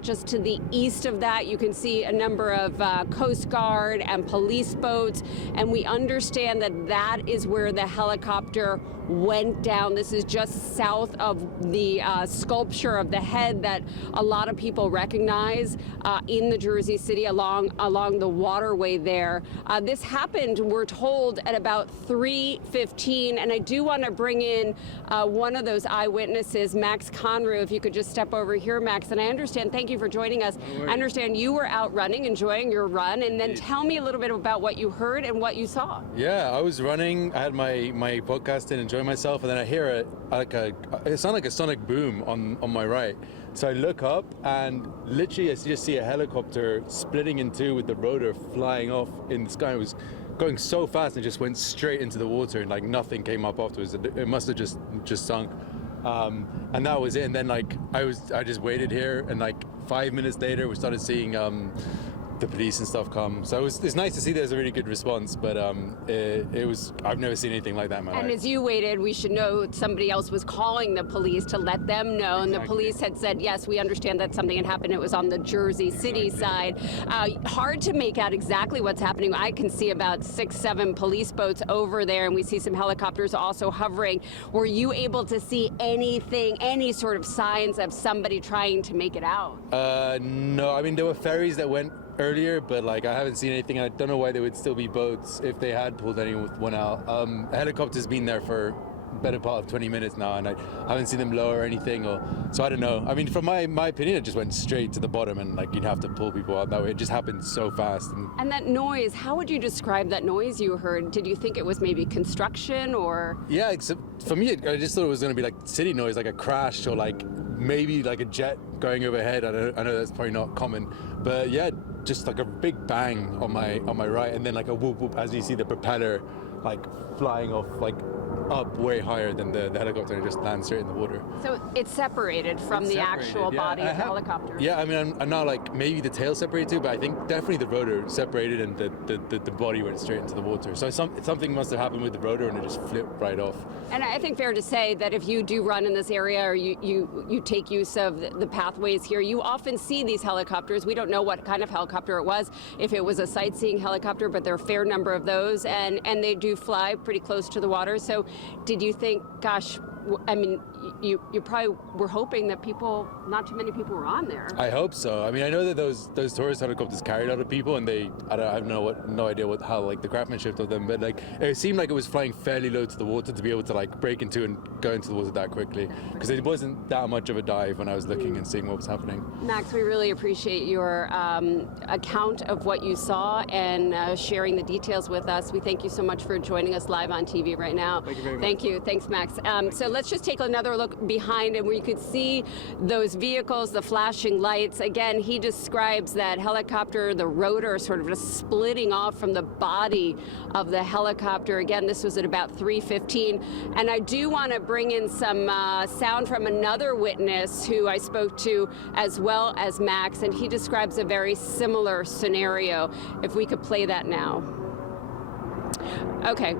Just to the east of that, you can see a number of Coast Guard and police boats, and we understand that that is where the helicopter went down. This is just south of the sculpture of the head that a lot of people recognize in the Jersey City along the waterway there. This happened, we're told, at about 3:15, and I do want to bring in one of those eyewitnesses, Max Conru. If you could just step over here, Max. And I understand, thank you for joining us. I understand you were out running, enjoying your run, and then tell me a little bit about what you heard and what you saw. Yeah, I was running. I had my podcast in, enjoying myself, and then I hear it sounded like a sonic boom on my right. So I look up, and literally I just see a helicopter splitting in two with the rotor flying off in the sky. It was going so fast and just went straight into the water, and like nothing came up afterwards. It must have just sunk. And that was it. And then like I just waited here, and like 5 minutes later we started seeing the police and stuff come. So it's nice to see there's a really good response, but I've never seen anything like that in my life. And as you waited, we should know somebody else was calling the police to let them know, and the police had said, yes, we understand that something had happened. It was on the Jersey City side. Hard to make out exactly what's happening. I can see about 6-7 police boats over there, and we see some helicopters also hovering. Were you able to see anything, any sort of signs of somebody trying to make it out? No, I mean, there were ferries that went earlier, but like I haven't seen anything. I don't know why there would still be boats if they had pulled anyone out. A helicopter's been there for better part of 20 minutes now, and I haven't seen them lower or anything, so I don't know. I mean, from my opinion, it just went straight to the bottom, and like you'd have to pull people out that way. It just happened so fast. And that noise, how would you describe that noise you heard? Did you think it was maybe construction or? Yeah, for me, I just thought it was going to be like city noise, like a crash, or like maybe like a jet going overhead. I know that's probably not common, but yeah, just like a big bang on my right, and then like a whoop whoop as you see the propeller like flying off like up way higher than the helicopter, and just lands straight in the water. So it's separated from the actual body of the helicopter. Yeah, I mean, I'm not like maybe the tail separated too, but I think definitely the rotor separated and the body went straight into the water. So something must have happened with the rotor, and it just flipped right off. And I think fair to say that if you do run in this area, or you take use of the pathways here, you often see these helicopters. We don't know what kind of helicopter it was, if it was a sightseeing helicopter, but there are a fair number of those, and they do fly pretty close to the water. So did you think, gosh, I mean, you probably were hoping that not too many people were on there. I hope so. I mean, I know that those tourist helicopters carry a lot of people, and I have no idea how like the craftsmanship of them, but like it seemed like it was flying fairly low to the water to be able to like break into and go into the water that quickly, because it wasn't that much of a dive when I was looking and seeing what was happening. Max, we really appreciate your account of what you saw and sharing the details with us. We thank you so much for joining us live on TV right now. Thank you very much. Thank you. Thanks, Max. So let's just take another look behind, and where you could see those vehicles, the flashing lights. Again, he describes that helicopter, the rotor sort of just splitting off from the body of the helicopter. Again, this was at about 3:15. And I do want to bring in some sound from another witness who I spoke to, as well as Max, and he describes a very similar scenario. If we could play that now. Okay.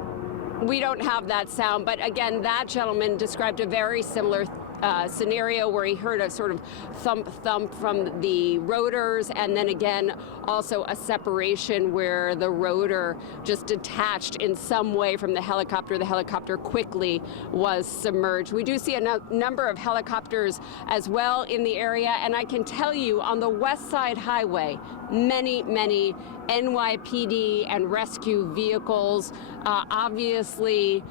We don't have that sound, but again, that gentleman described a very similar scenario where he heard a sort of thump from the rotors, and then again also a separation where the rotor just detached in some way from the helicopter. The helicopter quickly was submerged. We do see a number of helicopters as well in the area, and I can tell you on the West Side Highway, many NYPD and rescue vehicles. Obviously,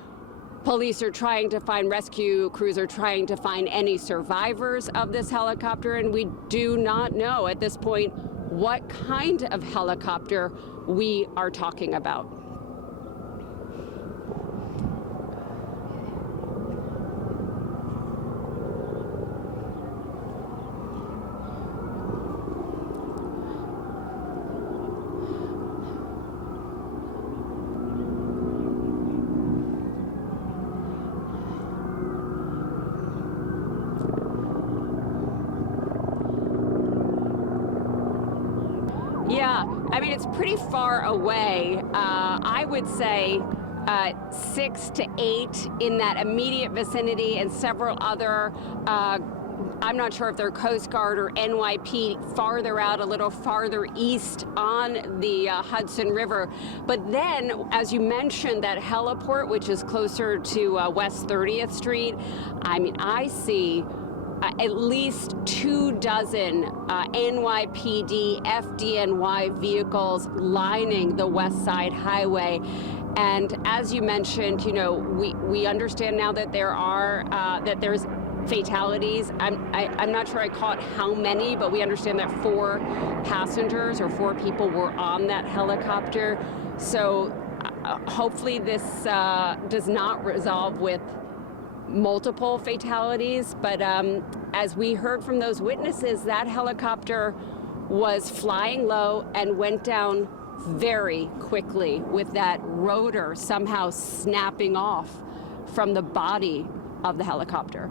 police are trying to find, rescue crews are trying to find any survivors of this helicopter, and we do not know at this point what kind of helicopter we are talking about. Yeah, I mean, it's pretty far away. I would say 6 to 8 in that immediate vicinity, and several other I'm not sure if they're Coast Guard or NYP farther out, a little farther east on the Hudson River. But then, as you mentioned, that heliport, which is closer to West 30th Street, I mean, I see at least 24 NYPD, FDNY vehicles lining the West Side Highway. And as you mentioned, you know, we understand now that there's fatalities. I'm not sure I caught how many, but we understand that 4 passengers or 4 people were on that helicopter. So hopefully this does not resolve with multiple fatalities, but as we heard from those witnesses, that helicopter was flying low and went down very quickly with that rotor somehow snapping off from the body of the helicopter.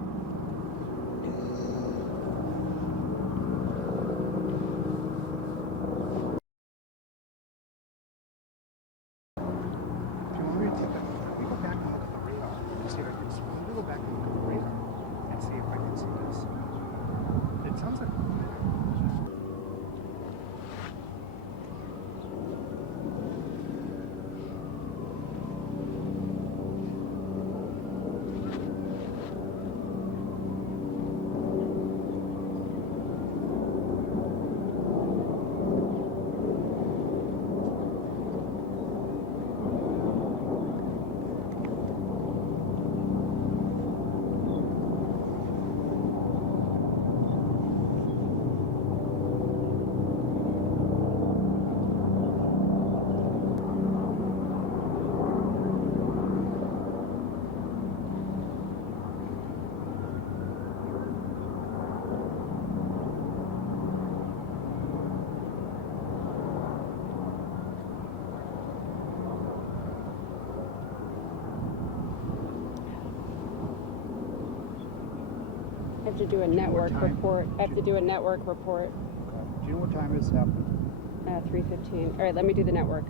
I have to do a network report. I have to do a network report. Okay. Do you know what time this happened? 3:15. All right, let me do the network.